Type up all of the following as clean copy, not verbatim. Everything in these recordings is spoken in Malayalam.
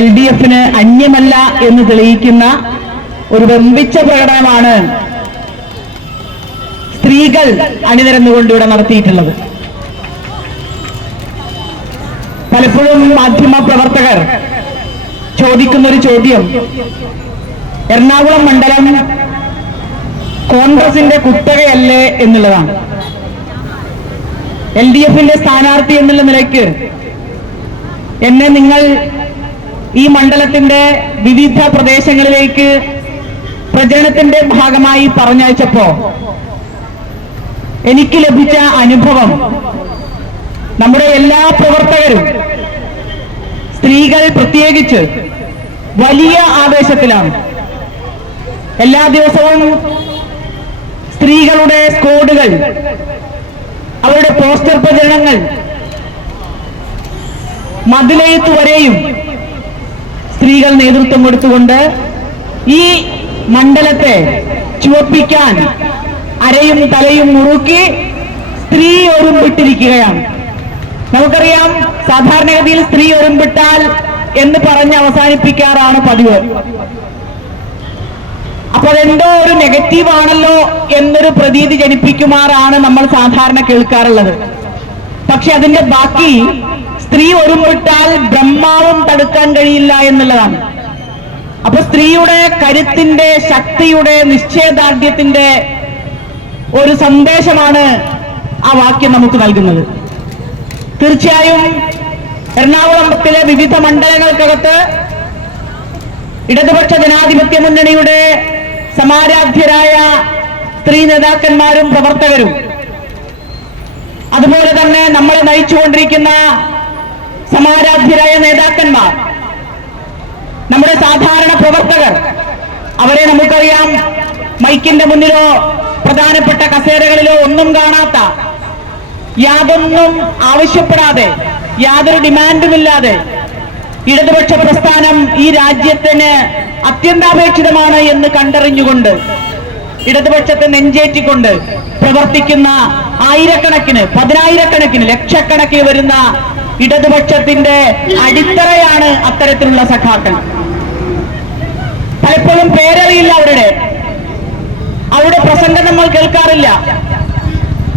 LDF-ന് അന്യമല്ല എന്ന് തെളിയിക്കുന്ന ഒരു വമ്പിച്ച പ്രകടനമാണ് സ്ത്രീകൾ അണിനിരന്നുകൊണ്ട് ഇവിടെ നടത്തിയിട്ടുള്ളത്. പലപ്പോഴും മാധ്യമ പ്രവർത്തകർ ചോദിക്കുന്നൊരു ചോദ്യം എറണാകുളം മണ്ഡലം കോൺഗ്രസിന്റെ കുത്തകയല്ലേ എന്നുള്ളതാണ്. LDF-ന്റെ സ്ഥാനാർത്ഥി എന്നുള്ള നിലയ്ക്ക് എന്നെ നിങ്ങൾ ഈ മണ്ഡലത്തിന്റെ വിവിധ പ്രദേശങ്ങളിലേക്ക് പ്രചരണത്തിന്റെ ഭാഗമായി പറഞ്ഞയച്ചപ്പോ എനിക്ക് ലഭിച്ച അനുഭവം നമ്മുടെ എല്ലാ പ്രവർത്തകരും, സ്ത്രീകൾ പ്രത്യേകിച്ച്, വലിയ ആവേശത്തിലാണ്. എല്ലാ ദിവസവും സ്ത്രീകളുടെ സ്ക്വാഡുകൾ, അവരുടെ പോസ്റ്റർ പ്രചരണങ്ങൾ, മതിലെഴുത്ത് വരെയും സ്ത്രീകൾ നേതൃത്വം കൊടുത്തുകൊണ്ട് ഈ മണ്ഡലത്തെ ചുവപ്പിക്കാൻ അരയും തലയും മുറുക്കി സ്ത്രീ ഒരുമ്പിട്ടിരിക്കുകയാണ്. നമുക്കറിയാം, സാധാരണഗതിയിൽ സ്ത്രീ ഒരുമ്പിട്ടാൽ എന്ന് പറഞ്ഞ് അവസാനിപ്പിക്കാറാണ് പതിവ്. അപ്പൊ അതെന്തോ ഒരു നെഗറ്റീവ് ആണല്ലോ എന്നൊരു പ്രതീതി ജനിപ്പിക്കുമാറാണ് നമ്മൾ സാധാരണ കേൾക്കാറുള്ളത്. പക്ഷെ അതിന്റെ ബാക്കി സ്ത്രീ ഒരുമ്പിട്ടാൽ ബ്രഹ്മാവും തടുക്കാൻ കഴിയില്ല എന്നുള്ളതാണ്. അപ്പൊ സ്ത്രീയുടെ കരുത്തിന്റെ, ശക്തിയുടെ, നിശ്ചയദാർഢ്യത്തിന്റെ ഒരു സന്ദേശമാണ് ആ വാക്യം നമുക്ക് നൽകുന്നത്. തീർച്ചയായും എറണാകുളത്തിലെ വിവിധ മണ്ഡലങ്ങൾക്കകത്ത് ഇടതുപക്ഷ ജനാധിപത്യ മുന്നണിയുടെ സമാരാധ്യരായ സ്ത്രീ നേതാക്കന്മാരും പ്രവർത്തകരും, അതുപോലെ തന്നെ നമ്മളെ നയിച്ചുകൊണ്ടിരിക്കുന്ന സമാരാധ്യരായ നേതാക്കന്മാർ, നമ്മുടെ സാധാരണ പ്രവർത്തകർ, അവരെ നമുക്കറിയാം, മൈക്കിന്റെ മുന്നിലോ പ്രധാനപ്പെട്ട കസേരകളിലോ ഒന്നും കാണാത്ത, യാതൊന്നും ആവശ്യപ്പെടാതെ, യാതൊരു ഡിമാൻഡുമില്ലാതെ ഇടതുപക്ഷ പ്രസ്ഥാനം ഈ രാജ്യത്തിന് അത്യന്താപേക്ഷിതമാണ് എന്ന് കണ്ടറിഞ്ഞുകൊണ്ട് ഇടതുപക്ഷത്തെ നെഞ്ചേറ്റിക്കൊണ്ട് പ്രവർത്തിക്കുന്ന ആയിരക്കണക്കിന്, പതിനായിരക്കണക്കിന്, ലക്ഷക്കണക്കിന് വരുന്ന ഇടതുപക്ഷത്തിന്റെ അടിത്തറയാണ് അത്തരത്തിലുള്ള സഖാക്കൾ. പലപ്പോഴും പേരറിയില്ല അവരുടെ പ്രസംഗം നമ്മൾ കേൾക്കാറില്ല.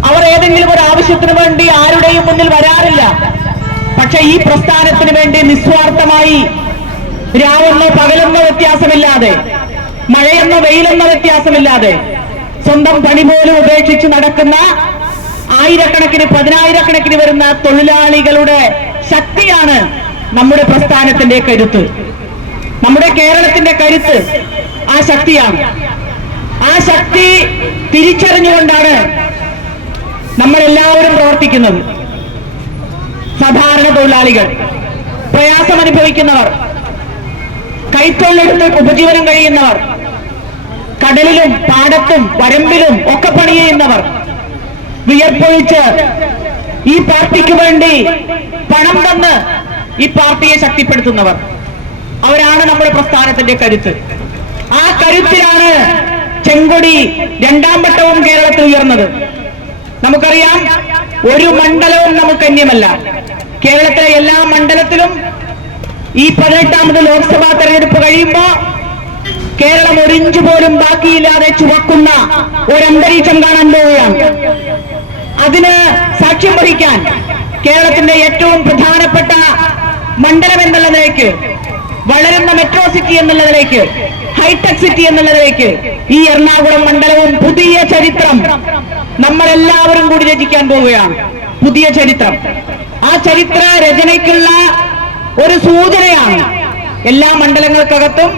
അവർ ഏതെങ്കിലും ഒരു ആവശ്യത്തിന് വേണ്ടി ആരുടെയും മുന്നിൽ വരാറില്ല. പക്ഷെ ഈ പ്രസ്ഥാനത്തിന് വേണ്ടി നിസ്വാർത്ഥമായി രാവെന്നോ പകലെന്നോ വ്യത്യാസമില്ലാതെ, മഴയെന്നോ വെയിലെന്നോ വ്യത്യാസമില്ലാതെ സ്വന്തം പണി പോലും ഉപേക്ഷിച്ച് നടക്കുന്ന ആയിരക്കണക്കിന്, പതിനായിരക്കണക്കിന് വരുന്ന തൊഴിലാളികളുടെ ശക്തിയാണ് നമ്മുടെ പ്രസ്ഥാനത്തിന്റെ കരുത്ത്. നമ്മുടെ കേരളത്തിന്റെ കരുത്ത് ആ ശക്തിയാണ്. ആ ശക്തി തിരിച്ചറിഞ്ഞുകൊണ്ടാണ് നമ്മളെല്ലാവരും പ്രവർത്തിക്കുന്നത്. സാധാരണ തൊഴിലാളികൾ, പ്രയാസം അനുഭവിക്കുന്നവർ, കൈത്തൊഴിലെടുത്ത് ഉപജീവനം കഴിയുന്നവർ, കടലിലും പാടത്തും വരമ്പിലും ഒക്കെ പണി ചെയ്യുന്നവർ, വിയർപ്പൊഴിച്ച് ഈ പാർട്ടിക്ക് വേണ്ടി പണം തന്ന് ഈ പാർട്ടിയെ ശക്തിപ്പെടുത്തുന്നവർ, അവരാണ് നമ്മുടെ പ്രസ്ഥാനത്തിന്റെ കരുത്ത്. ആ കരുത്തിലാണ് ചെങ്കൊടി രണ്ടാം വട്ടവും കേരളത്തിൽ ഉയർന്നത്. നമുക്കറിയാം, ഒരു മണ്ഡലവും നമുക്ക് അന്യമല്ല. കേരളത്തിലെ എല്ലാ മണ്ഡലത്തിലും ഈ 18ാമത് ലോക്സഭാ തെരഞ്ഞെടുപ്പ് കഴിയുമ്പോ കേരളം ഒരിഞ്ച് പോലും ബാക്കിയില്ലാതെ ചുവക്കുന്ന ഒരന്തരീക്ഷം കാണാൻ പോവുകയാണ്. അതിന് സാക്ഷ്യം വഹിക്കാൻ കേരളത്തിന്റെ ഏറ്റവും പ്രധാനപ്പെട്ട മണ്ഡലം എന്നുള്ള നിലയ്ക്ക്, വളരുന്ന മെട്രോ സിറ്റി എന്നുള്ള നിലയ്ക്ക്, ഹൈടെക് സിറ്റി എന്നുള്ള നിലയ്ക്ക് ഈ എറണാകുളം മണ്ഡലവും പുതിയ ചരിത്രം നമ്മളെല്ലാവരും കൂടി രചിക്കാൻ പോവുകയാണ്. പുതിയ ചരിത്രം. ആ ചരിത്ര രചനയ്ക്കുള്ള ഒരു സൂചനയാണ് എല്ലാ മണ്ഡലങ്ങൾക്കകത്തും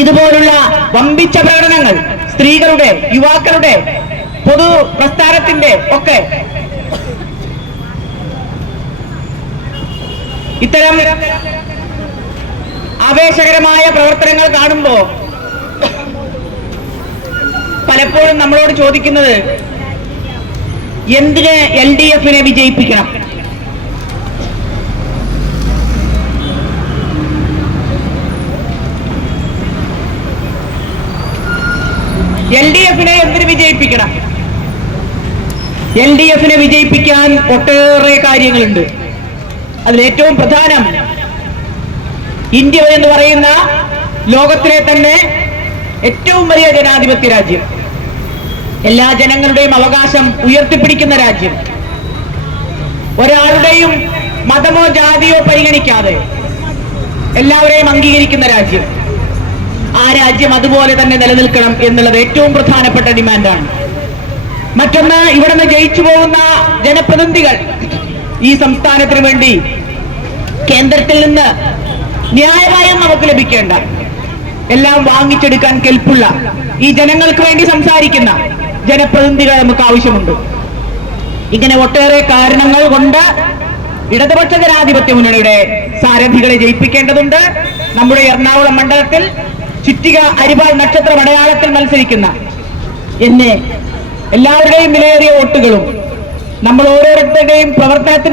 ഇതുപോലുള്ള വമ്പിച്ച പ്രകടനങ്ങൾ, സ്ത്രീകളുടെ, യുവാക്കളുടെ, പൊതു പ്രസ്ഥാനത്തിന്റെ ഒക്കെ ഇത്തരം ആവേശകരമായ പ്രവർത്തനങ്ങൾ കാണുമ്പോ പലപ്പോഴും നമ്മളോട് ചോദിക്കുന്നത്, എന്തിന് LDF-നെ വിജയിപ്പിക്കണം? LDF-നെ എന്തിന് വിജയിപ്പിക്കണം? LDF-നെ വിജയിപ്പിക്കാൻ ഒട്ടേറെ കാര്യങ്ങളുണ്ട്. അതിലേറ്റവും പ്രധാനം ഇന്ത്യ എന്ന് പറയുന്ന ലോകത്തിലെ തന്നെ ഏറ്റവും വലിയ ജനാധിപത്യ രാജ്യം, എല്ലാ ജനങ്ങളുടെയും അവകാശം ഉയർത്തിപ്പിടിക്കുന്ന രാജ്യം, ഒരാളുടെയും മതമോ ജാതിയോ പരിഗണിക്കാതെ എല്ലാവരെയും അംഗീകരിക്കുന്ന രാജ്യം, ആ രാജ്യം അതുപോലെ തന്നെ നിലനിൽക്കണം എന്നുള്ളത് ഏറ്റവും പ്രധാനപ്പെട്ട ഡിമാൻഡാണ്. മറ്റൊന്ന്, ഇവിടെ നിന്ന് ജയിച്ചു പോകുന്ന ജനപ്രതിനിധികൾ ഈ സംസ്ഥാനത്തിന് വേണ്ടി കേന്ദ്രത്തിൽ നിന്ന് ന്യായമായും നമുക്ക് ലഭിക്കേണ്ട എല്ലാം വാങ്ങിച്ചെടുക്കാൻ കെൽപ്പുള്ള ഈ ജനങ്ങൾക്ക് വേണ്ടി സംസാരിക്കുന്ന ജനപ്രതിനിധികളെ നമുക്ക് ആവശ്യമുണ്ട്. ഇങ്ങനെ ഒട്ടേറെ കാരണങ്ങൾ കൊണ്ട് ഇടതുപക്ഷ ജനാധിപത്യ മുന്നണിയുടെ സാരഥികളെ ജയിപ്പിക്കേണ്ടതുണ്ട്. നമ്മുടെ എറണാകുളം മണ്ഡലത്തിൽ ചുറ്റിക അരിവാൾ നക്ഷത്ര അടയാളത്തിൽ മത്സരിക്കുന്ന എന്നെ എല്ലാവരുടെയും വിലയേറിയ വോട്ടുകളും നമ്മൾ ഓരോരുത്തരുടെയും പ്രവർത്തനത്തിന്റെ